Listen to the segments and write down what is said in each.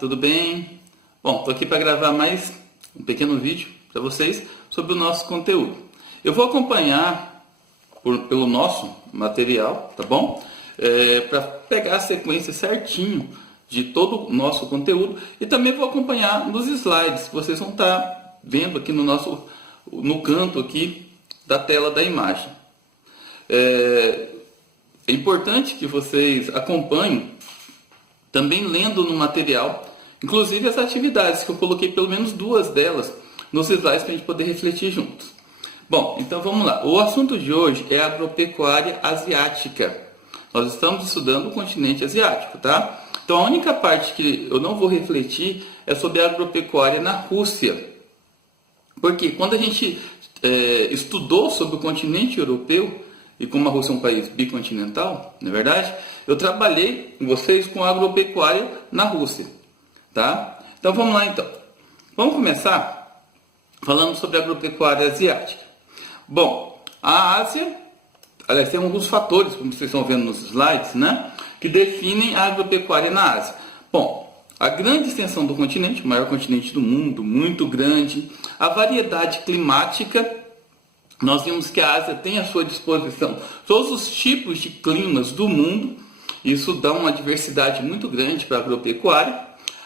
tudo bem? Bom, estou aqui para gravar mais um pequeno vídeo para vocês sobre o nosso conteúdo. Eu vou acompanhar pelo nosso material, tá bom? Para pegar a sequência certinho de todo o nosso conteúdo e também vou acompanhar nos slides que vocês vão estar vendo aqui no canto aqui da tela da imagem. É importante que vocês acompanhem também lendo no material, inclusive as atividades, que eu coloquei pelo menos duas delas nos slides para a gente poder refletir juntos. Bom, então vamos lá. O assunto de hoje é a agropecuária asiática. Nós estamos estudando o continente asiático, tá? Então a única parte que eu não vou refletir é sobre a agropecuária na Rússia. Porque quando a gente estudou sobre o continente europeu, e como a Rússia é um país bicontinental, não é verdade? Eu trabalhei com vocês com a agropecuária na Rússia, tá? Então vamos lá então. Vamos começar falando sobre a agropecuária asiática. Bom, a Ásia, aliás, tem alguns fatores, como vocês estão vendo nos slides, né? Que definem a agropecuária na Ásia. Bom, a grande extensão do continente, o maior continente do mundo, muito grande, a variedade climática. Nós vimos que a Ásia tem à sua disposição todos os tipos de climas do mundo. Isso dá uma diversidade muito grande para a agropecuária.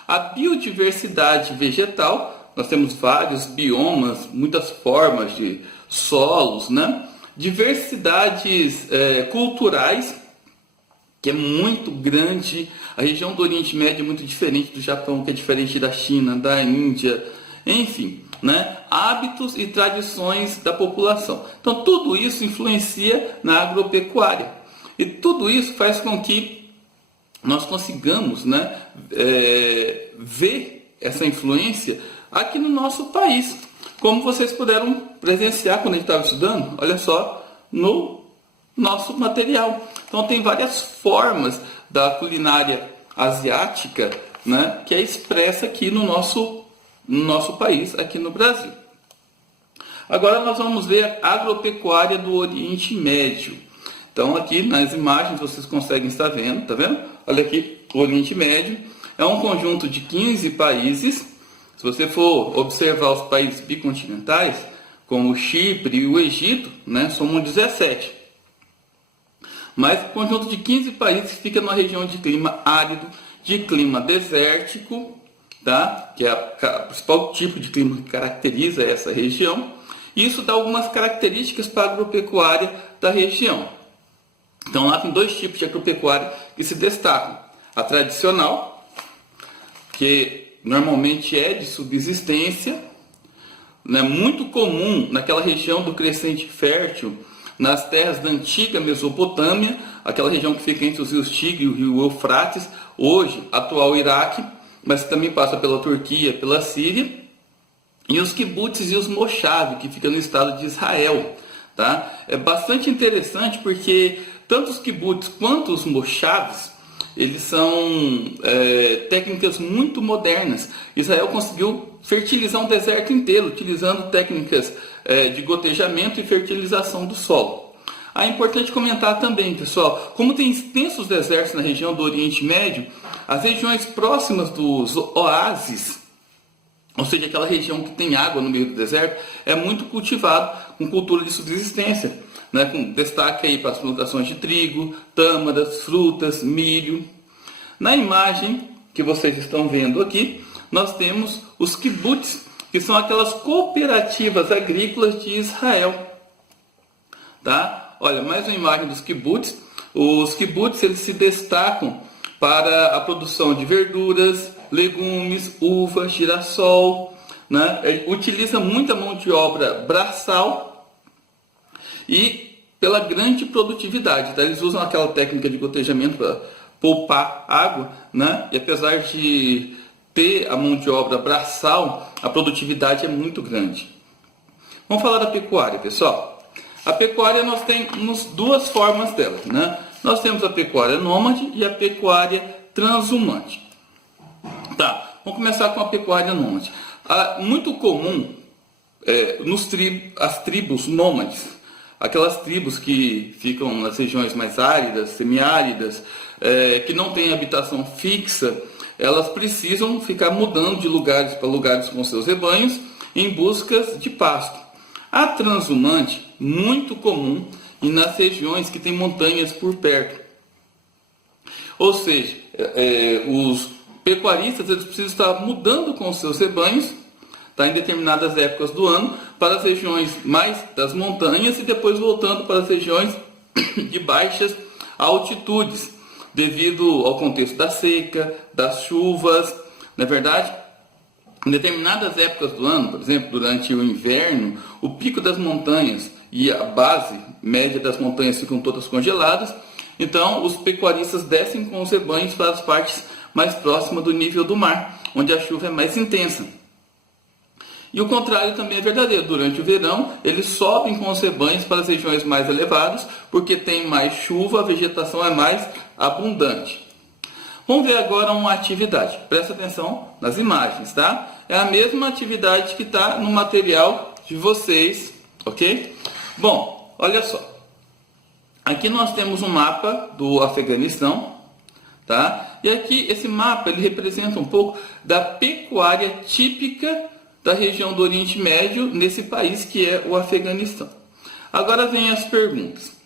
A biodiversidade vegetal, nós temos vários biomas, muitas formas de solos, né? Diversidades culturais, que é muito grande. A região do Oriente Médio é muito diferente do Japão, que é diferente da China, da Índia, enfim, né? Hábitos e tradições da população. Então tudo isso influencia na agropecuária. E tudo isso faz com que nós consigamos, né, ver essa influência aqui no nosso país. Como vocês puderam presenciar quando a gente estava estudando, olha só, no nosso material. Então tem várias formas da culinária asiática, né, que é expressa aqui no nosso país, aqui no Brasil. Agora nós vamos ver a agropecuária do Oriente Médio. Então aqui nas imagens vocês conseguem estar vendo, tá vendo? Olha aqui, o Oriente Médio é um conjunto de 15 países. Se você for observar os países bicontinentais, como o Chipre e o Egito, né, somos 17. Mas o conjunto de 15 países fica numa região de clima árido, de clima desértico, tá? Que é o principal tipo de clima que caracteriza essa região. E isso dá algumas características para a agropecuária da região. Então lá tem dois tipos de agropecuária que se destacam. A tradicional, que normalmente é de subsistência, né? Muito comum naquela região do Crescente Fértil, nas terras da antiga Mesopotâmia, aquela região que fica entre os rios Tigre e o rio Eufrates, hoje atual Iraque, mas também passa pela Turquia, pela Síria, e os kibbutz e os moshav, que ficam no estado de Israel, tá? É bastante interessante porque tanto os kibbutz quanto os moshavs, eles são técnicas muito modernas. Israel conseguiu fertilizar um deserto inteiro, utilizando técnicas de gotejamento e fertilização do solo. É importante comentar também, pessoal, como tem extensos desertos na região do Oriente Médio, as regiões próximas dos oásis, ou seja, aquela região que tem água no meio do deserto, é muito cultivado com cultura de subsistência, né, com destaque aí para as plantações de trigo, tâmaras, frutas, milho. Na imagem que vocês estão vendo aqui, nós temos os kibbutz, que são aquelas cooperativas agrícolas de Israel, tá? Olha, mais uma imagem dos kibbutz. Os kibbutz, eles se destacam para a produção de verduras, legumes, uva, girassol, né? Utiliza muita mão de obra braçal e pela grande produtividade, tá? Eles usam aquela técnica de gotejamento para poupar água, né? E apesar de ter a mão de obra braçal, a produtividade é muito grande. Vamos falar da pecuária, pessoal. A pecuária nós temos duas formas dela, né? Nós temos a pecuária nômade e a pecuária transhumante. Tá, vamos começar com a pecuária nômade. Muito comum as tribos nômades, aquelas tribos que ficam nas regiões mais áridas, semiáridas, que não têm habitação fixa, elas precisam ficar mudando de lugares para lugares com seus rebanhos em busca de pasto. A transhumante, muito comum e nas regiões que tem montanhas por perto. Ou seja, os pecuaristas eles precisam estar mudando com os seus rebanhos, tá, em determinadas épocas do ano, para as regiões mais das montanhas e depois voltando para as regiões de baixas altitudes, devido ao contexto da seca, das chuvas. Na verdade, em determinadas épocas do ano, por exemplo, durante o inverno, o pico das montanhas e a base média das montanhas ficam todas congeladas, então os pecuaristas descem com os rebanhos para as partes mais próximas do nível do mar, onde a chuva é mais intensa. E o contrário também é verdadeiro. Durante o verão, eles sobem com os rebanhos para as regiões mais elevadas, porque tem mais chuva, a vegetação é mais abundante. Vamos ver agora uma atividade. Presta atenção nas imagens, tá? É a mesma atividade que está no material de vocês, ok? Bom, olha só. Aqui nós temos um mapa do Afeganistão, tá? E aqui esse mapa ele representa um pouco da pecuária típica da região do Oriente Médio, nesse país que é o Afeganistão. Agora vem as perguntas.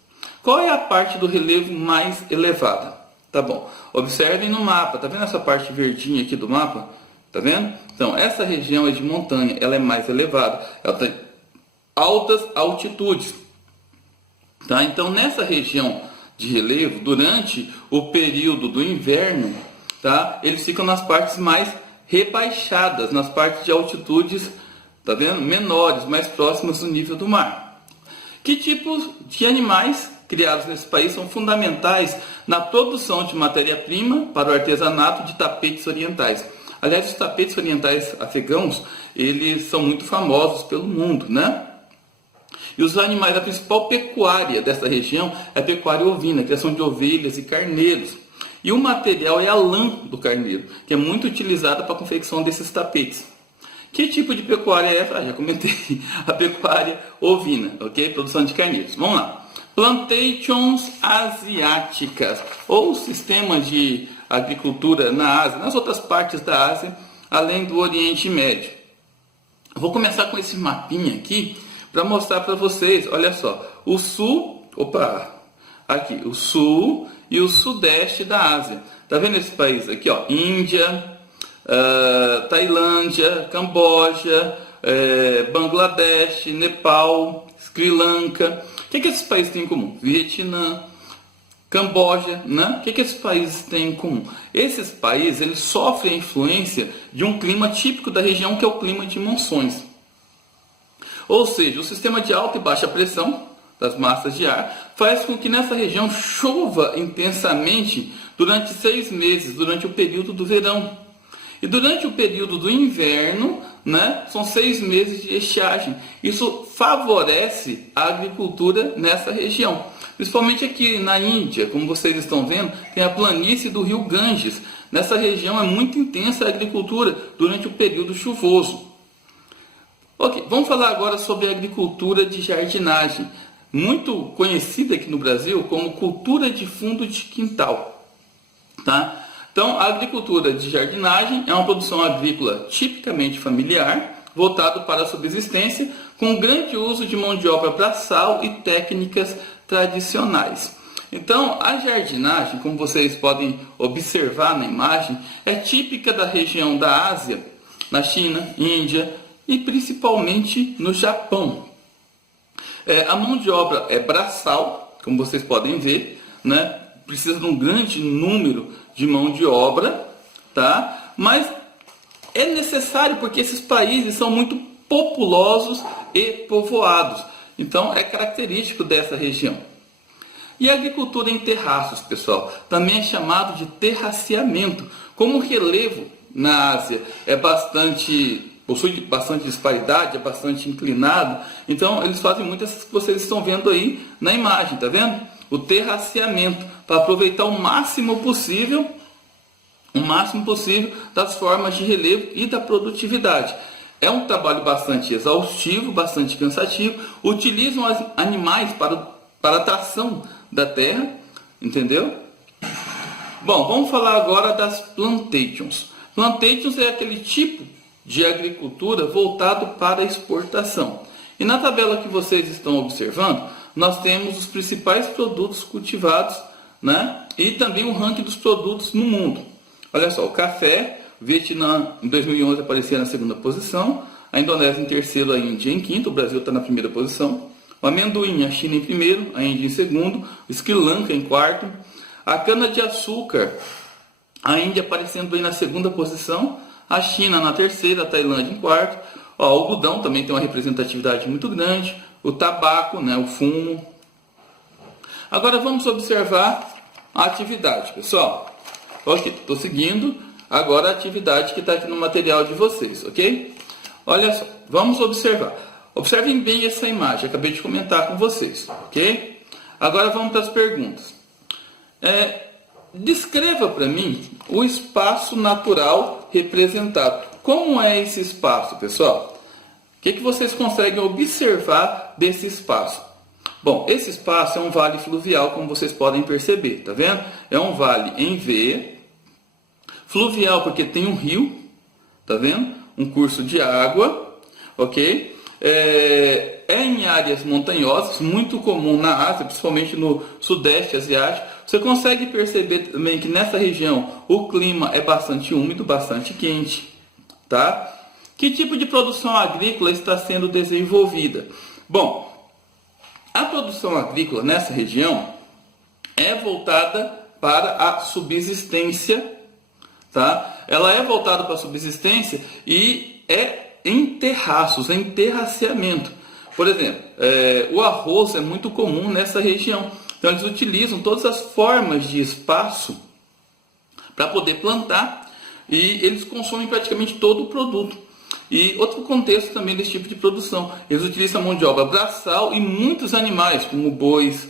Qual é a parte do relevo mais elevada? Tá bom. Observem no mapa. Tá vendo essa parte verdinha aqui do mapa? Tá vendo? Então, essa região é de montanha. Ela é mais elevada. Ela tem altas altitudes. Tá? Então, nessa região de relevo, durante o período do inverno, tá? Eles ficam nas partes mais rebaixadas, nas partes de altitudes, tá vendo? Menores, mais próximas do nível do mar. Que tipos de animais criados nesse país são fundamentais na produção de matéria-prima para o artesanato de tapetes orientais? Aliás, os tapetes orientais afegãos, eles são muito famosos pelo mundo, né? E os animais, a principal pecuária dessa região é a pecuária ovina, a criação de ovelhas e carneiros. E o material é a lã do carneiro, que é muito utilizada para a confecção desses tapetes. Que tipo de pecuária é essa? Já comentei. A pecuária ovina, ok? Produção de carneiros. Vamos lá. Plantations asiáticas, ou sistema de agricultura na Ásia, nas outras partes da Ásia, além do Oriente Médio. Eu vou começar com esse mapinha aqui, para mostrar para vocês, olha só, o sul, aqui, o sul e o sudeste da Ásia. Tá vendo esse país aqui, ó? Índia, Tailândia, Camboja, Bangladesh, Nepal, Sri Lanka. O que esses países têm em comum? Vietnã, Camboja, né? O que esses países têm em comum? Esses países eles sofrem a influência de um clima típico da região, que é o clima de monções. Ou seja, o sistema de alta e baixa pressão das massas de ar faz com que nessa região chova intensamente durante 6 meses, durante o período do verão. E durante o período do inverno, né, são 6 meses de estiagem. Isso favorece a agricultura nessa região. Principalmente aqui na Índia, como vocês estão vendo, tem a planície do rio Ganges. Nessa região é muito intensa a agricultura durante o período chuvoso. Ok, vamos falar agora sobre a agricultura de jardinagem, muito conhecida aqui no Brasil como cultura de fundo de quintal. Tá? Então, a agricultura de jardinagem é uma produção agrícola tipicamente familiar, voltado para a subsistência, com grande uso de mão de obra braçal e técnicas tradicionais. Então, a jardinagem, como vocês podem observar na imagem, é típica da região da Ásia, na China, Índia, e principalmente no Japão. A mão de obra é braçal, como vocês podem ver, né? Precisa de um grande número de mão de obra, tá? Mas é necessário porque esses países são muito populosos e povoados. Então é característico dessa região. E a agricultura em terraços, pessoal, também é chamado de terraceamento. Como o relevo na Ásia possui bastante disparidade, é bastante inclinado, então eles fazem muitas que vocês estão vendo aí na imagem, tá vendo? O terraceamento, para aproveitar o máximo possível das formas de relevo e da produtividade. É um trabalho bastante exaustivo, bastante cansativo, utilizam animais para a tração da terra, entendeu? Bom, vamos falar agora das plantations. Plantations é aquele tipo de agricultura voltado para a exportação. E na tabela que vocês estão observando, nós temos os principais produtos cultivados, né? E também o ranking dos produtos no mundo. Olha só, o café, o Vietnã em 2011 aparecia na segunda posição, a Indonésia em terceiro, a Índia em quinto, o Brasil está na primeira posição. O amendoim, a China em primeiro, a Índia em segundo, o Sri Lanka em quarto. A cana-de-açúcar, a Índia aparecendo aí na segunda posição, a China na terceira, a Tailândia em quarto. Ó, o algodão também tem uma representatividade muito grande, o tabaco, né, o fumo. Agora vamos observar a atividade, pessoal. Ok, estou seguindo agora a atividade que está aqui no material de vocês, ok? Olha só, vamos observar. Observem bem essa imagem, acabei de comentar com vocês, ok? Agora vamos para as perguntas. Descreva para mim o espaço natural representado. Como é esse espaço, pessoal? O que vocês conseguem observar desse espaço? Bom, esse espaço é um vale fluvial, como vocês podem perceber, tá vendo? É um vale em V, fluvial porque tem um rio, tá vendo? Um curso de água, ok? É em áreas montanhosas, muito comum na Ásia, principalmente no sudeste asiático. Você consegue perceber também que nessa região o clima é bastante úmido, bastante quente, tá? Que tipo de produção agrícola está sendo desenvolvida? Bom, a produção agrícola nessa região é voltada para a subsistência, tá? Ela é voltada para a subsistência e é em terraços, em terraceamento. Por exemplo, o arroz é muito comum nessa região. Então eles utilizam todas as formas de espaço para poder plantar e eles consomem praticamente todo o produto. E outro contexto também desse tipo de produção, eles utilizam a mão de obra braçal e muitos animais, como bois,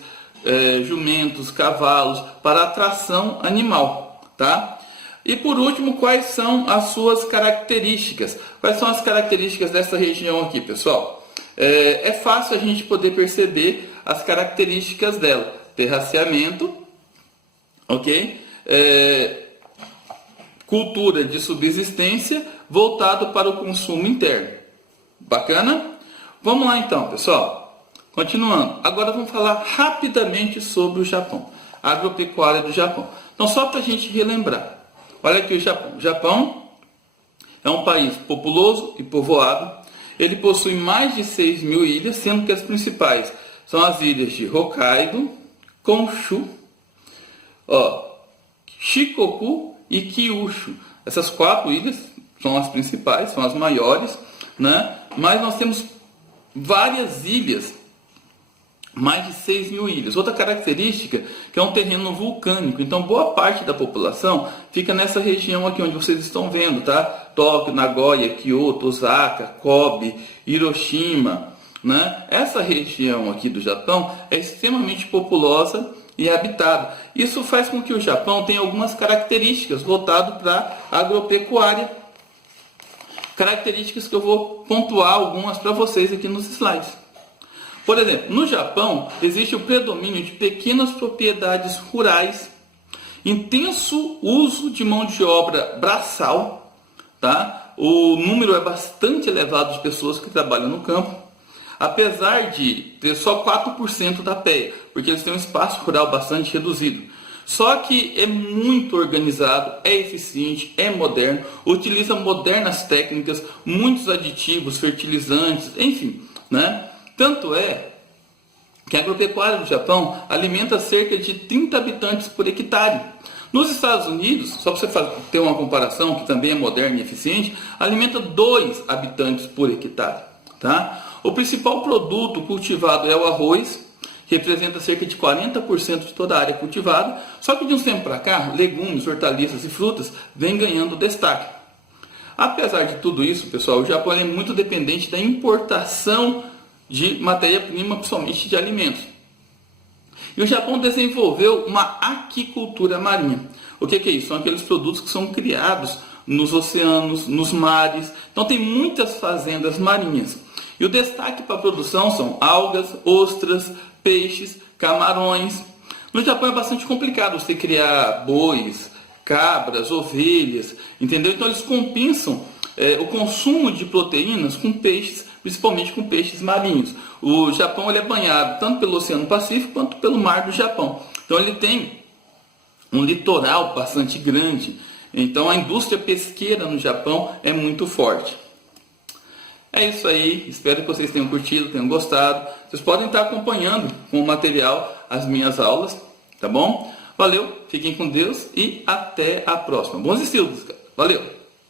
jumentos, cavalos, para atração animal, tá? E por último, quais são as suas características? Quais são as características dessa região aqui, pessoal? É fácil a gente poder perceber as características dela. Terraceamento, ok? Cultura de subsistência voltado para o consumo interno. Bacana? Vamos lá então, pessoal. Continuando. Agora vamos falar rapidamente sobre o Japão. A agropecuária do Japão. Então, só para a gente relembrar. Olha aqui o Japão. O Japão é um país populoso e povoado. Ele possui mais de 6 mil ilhas, sendo que as principais são as ilhas de Hokkaido, Honshu, Shikoku e Kyushu. Essas 4 ilhas são as principais, são as maiores, né? Mas nós temos várias ilhas, mais de 6 mil ilhas. Outra característica que é um terreno vulcânico, então boa parte da população fica nessa região aqui onde vocês estão vendo, tá? Tóquio, Nagoya, Kyoto, Osaka, Kobe, Hiroshima, né? Essa região aqui do Japão é extremamente populosa e habitada. Isso faz com que o Japão tenha algumas características voltadas para a agropecuária. Características que eu vou pontuar algumas para vocês aqui nos slides. Por exemplo, no Japão existe o predomínio de pequenas propriedades rurais, intenso uso de mão de obra braçal, tá? O número é bastante elevado de pessoas que trabalham no campo, apesar de ter só 4% da PEA, porque eles têm um espaço rural bastante reduzido. Só que é muito organizado, é eficiente, é moderno, utiliza modernas técnicas, muitos aditivos, fertilizantes, enfim, né? Tanto é que a agropecuária do Japão alimenta cerca de 30 habitantes por hectare. Nos Estados Unidos, só para você ter uma comparação, que também é moderna e eficiente, alimenta 2 habitantes por hectare. Tá? O principal produto cultivado é o arroz, que representa cerca de 40% de toda a área cultivada, só que de uns tempos para cá, legumes, hortaliças e frutas vêm ganhando destaque. Apesar de tudo isso, pessoal, o Japão é muito dependente da importação de matéria-prima, principalmente de alimentos. E o Japão desenvolveu uma aquicultura marinha. O que é isso? São aqueles produtos que são criados nos oceanos, nos mares. Então tem muitas fazendas marinhas. E o destaque para a produção são algas, ostras, peixes, camarões. No Japão é bastante complicado você criar bois, cabras, ovelhas, entendeu? Então eles compensam o consumo de proteínas com peixes, principalmente com peixes marinhos. O Japão ele é banhado tanto pelo Oceano Pacífico quanto pelo Mar do Japão. Então ele tem um litoral bastante grande. Então a indústria pesqueira no Japão é muito forte. É isso aí, espero que vocês tenham curtido, tenham gostado. Vocês podem estar acompanhando com o material as minhas aulas, tá bom? Valeu, fiquem com Deus e até a próxima. Bons estudos, cara. Valeu!